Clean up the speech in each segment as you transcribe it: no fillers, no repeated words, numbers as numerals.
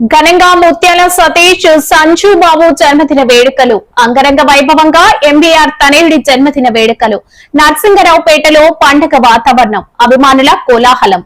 ఘనంగా ముత్యాల సతీష్ సంజు బాబు జన్మదిన వేడుకలు అంగరంగ వైభవంగా ఎంవీఆర్ తనయుడి జన్మదిన వేడుకలు నర్సింగరావుపేటలో పండగ వాతావరణం అభిమానుల కోలాహలం.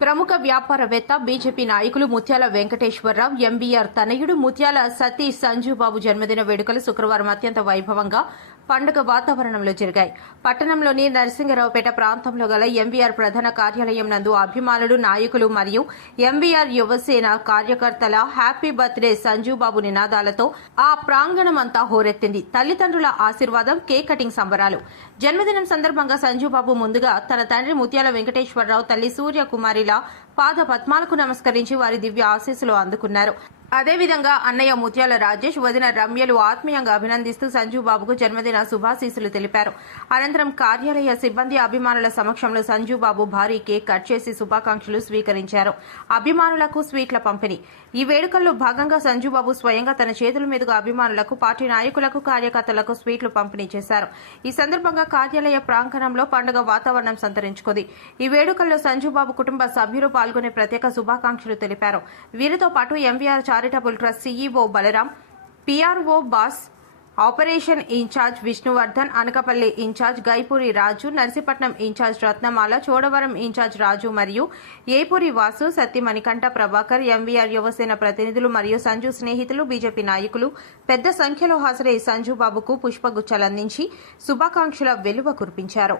ప్రముఖ వ్యాపారవేత్త బీజేపీ నాయకులు ముత్యాల వెంకటేశ్వరరావు ఎంవీఆర్ తనయుడు ముత్యాల సతీష్ సంజుబాబు జన్మదిన వేడుకలు శుక్రవారం అత్యంత వైభవంగా పండుగ వాతావరణంలో జరిగాయి. పట్టణంలోని నరసింగరావుపేట ప్రాంతంలో గల ఎంవీఆర్ ప్రధాన కార్యాలయం నందు అభిమానులు, నాయకులు మరియు ఎంవీఆర్ యువసేన కార్యకర్తల హ్యాపీ బర్త్డే సంజుబాబు నినాదాలతో ఆ ప్రాంగణమంతా హోరెత్తింది. తల్లిదండ్రుల ఆశీర్వాదం, కేక్ కటింగ్ సంబరాలు. జన్మదినం సందర్భంగా సంజుబాబు ముందుగా తన తండ్రి ముత్యాల వెంకటేశ్వరరావు, తల్లి సూర్యకుమారిల పాద పద్మాలకు నమస్కరించి వారి దివ్య ఆశీస్సులు అందుకున్నారు. అదేవిధంగా అన్నయ్య ముత్యాల రాజేష్, వదిన రమ్యలు ఆత్మీయంగా అభినందిస్తూ సంజుబాబుకు జన్మదిన శుభాశీస్సులు తెలిపారు. అనంతరం కార్యాలయ సిబ్బంది, అభిమానుల సమక్షంలో సంజుబాబు భారీ కేక్ కట్ చేసి శుభాకాంక్షలు స్వీకరించారు. అభిమానులకు స్వీట్ల పంపిణీ. ఈ వేడుకల్లో భాగంగా సంజుబాబు స్వయంగా తన చేతుల మీదుగా అభిమానులకు, పార్టీ నాయకులకు, కార్యకర్తలకు స్వీట్లు పంపిణీ చేశారు. ఈ సందర్భంగా కార్యాలయ ప్రాంగణంలో పండుగ వాతావరణం సంతరించుకుంది. ఈ వేడుకల్లో సంజుబాబు కుటుంబ సభ్యులు పాల్గొనే ప్రత్యేక శుభాకాంక్షలు తెలిపారు. వీరితో పాటు MVR charitable trust CEO Balaram, PRO బాస్, operation incharge Vishnuvardhan, Anakapalli incharge Gaipuri Raju, Narsipatnam incharge Ratnamala, Chodavaram incharge Raju మరియు ఏపూరి వాసు, సత్తి మణికంఠ ప్రభాకర్, ఎంవీఆర్ యువసేన ప్రతినిధులు మరియు సంజు స్నేహితులు, బీజేపీ నాయకులు పెద్ద సంఖ్యలో హాజరై సంజుబాబుకు పుష్పగుచ్చాలందించి శుభాకాంక్షల వెలువ కురిపించారు.